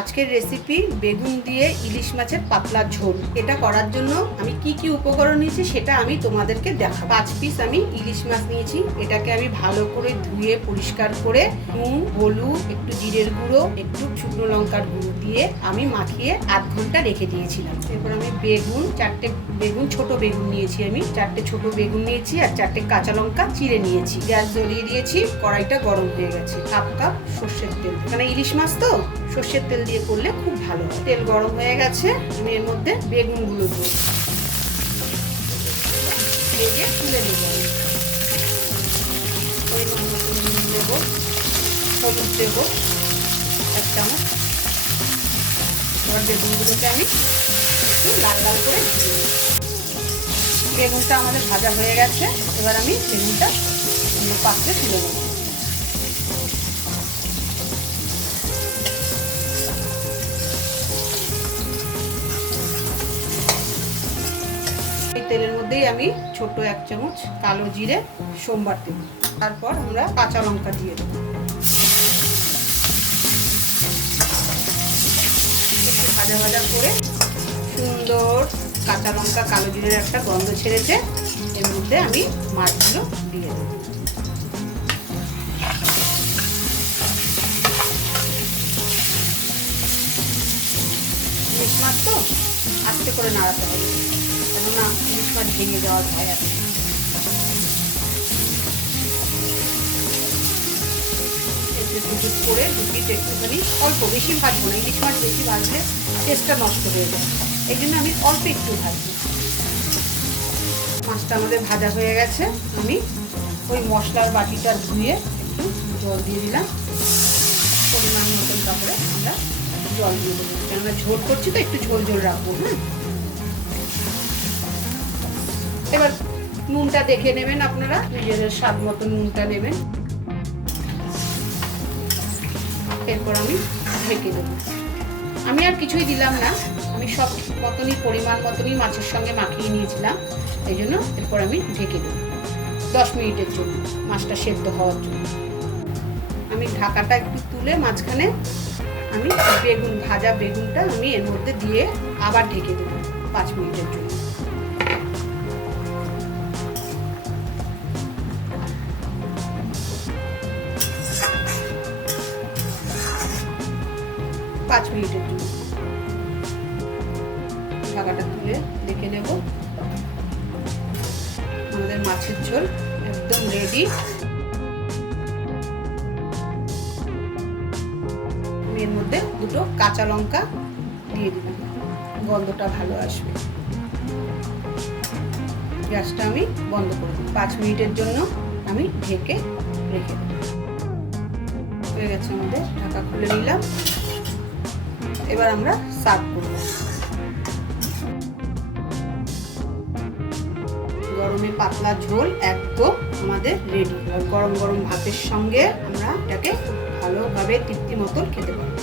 আজকের রেসিপি বেগুন দিয়ে ইলিশ মাছের পাতলা ঝোল। এটা করার জন্য আমি কি কি উপকরণ নিয়েছি সেটা আমি তোমাদেরকে দেখাবো। পাঁচ পিস আমি ইলিশ মাছ নিয়েছি। এটাকে আমি ভালো করে ধুয়ে পরিষ্কার করে নুন, হলুদ, একটু জিরের গুঁড়ো, একটু শুকনো লঙ্কার গুঁড়ো দিয়ে আমি মাখিয়ে আধ ঘণ্টা রেখে দিয়েছিলাম। এরপর আমি বেগুন, চারটে বেগুন, ছোট বেগুন নিয়েছি আমি। চারটে ছোট বেগুন নিয়েছি আর চারটে কাঁচা লঙ্কা চিড়ে নিয়েছি। গ্যাস জ্বলিয়ে দিয়েছি। কড়াইটা গরম হয়ে গেছে। হাফ কাপ সর্ষের তেল। মানে ইলিশ মাছ তো? সর্ষের তেল দিয়ে করলে খুব ভালো তেল গরম হয়ে গেছে আমি এর মধ্যে বেগুনগুলো দেবো ভেজে তুলে আমি। পরিমাণ মতো নুন দেবো, হলুদ দেবো, এক চামচ। এবার বেগুনগুলোকে আমি একটু লাল লাল করে ভেজে বেগুনটা আমাদের ভাজা হয়ে গেছে, এবার আমি বেগুনটা পাত্রে তুলে নেব। তেলের মধ্যেই আমি ছোট এক চামচ কালো জিরে, সোমবার দেব তারপর আমরা কাঁচা লঙ্কা দিয়ে দেবো। একটু ভাজা ভাজা করে সুন্দর কাঁচা লঙ্কা, কালো জিরের একটা গন্ধ ছেড়েছে, এর মধ্যে আমি মাছগুলো দিয়ে দেবো। ইলিশ মাছ তো? আস্তে করে নাড়াতে হবে। কেননা মাছ ভেঙে যাওয়ার ভয় আছে দুধ করে দুপিট একটুখানি, অল্প বেশি ভাজবো না, ইলিশ মাছ বেশি ভাজলে টেস্টটা নষ্ট হয়ে যায়। এই জন্য আমি অল্প একটু ভাজবো। মাছটা আমাদের ভাজা হয়ে গেছে। আমি ওই মশলার বাটিটা ধুয়ে একটু জল দিয়ে দিলাম। পরিমাণ মতন তারপরে আমরা জল দিয়ে দেবো। কেননা ঝোল করছি তো, একটু ঝোল ঝোল রাখব হ্যাঁ এবার নুনটা দেখে নেবেন আপনারা, নিজেদের স্বাদ মতো নুনটা নেবেন। এরপর আমি ঢেকে দেবো। আমি আর কিছুই দিলাম না, আমি সব মতনই, পরিমাণ মতনই মাছের সঙ্গে মাখিয়ে নিয়েছিলাম, এই জন্য এরপর আমি ঢেকে দেবো। দশ মিনিটের জন্য, মাছটা সেদ্ধ হওয়ার জন্য। আমি ঢাকাটা একটু তুলে মাঝখানে আমি বেগুন, ভাজা বেগুনটা আমি এর মধ্যে দিয়ে আবার ঢেকে দেবো পাঁচ মিনিটের জন্য। পাঁচ মিনিটের জন্য ঢাকাটা তুলে দেখে নেব। আমাদের মাছের ঝোল একদম রেডি এর মধ্যে দুটো কাঁচা লঙ্কা দিয়ে দিলাম। গন্ধটা ভালো আসবে। গ্যাসটা আমি বন্ধ করে দিই পাঁচ মিনিটের জন্য আমি ঢেকে রেখে দেব। হয়ে গেছে আমাদের। ঢাকা খুলে নিলাম। এবার আমরা সার্ভ করব। গরমে পাতলা ঝোল একদম আমাদের রেডি গরম গরম ভাতের সঙ্গে আমরা এটাকে ভালোভাবে তৃপ্তি মতন খেতে পারব।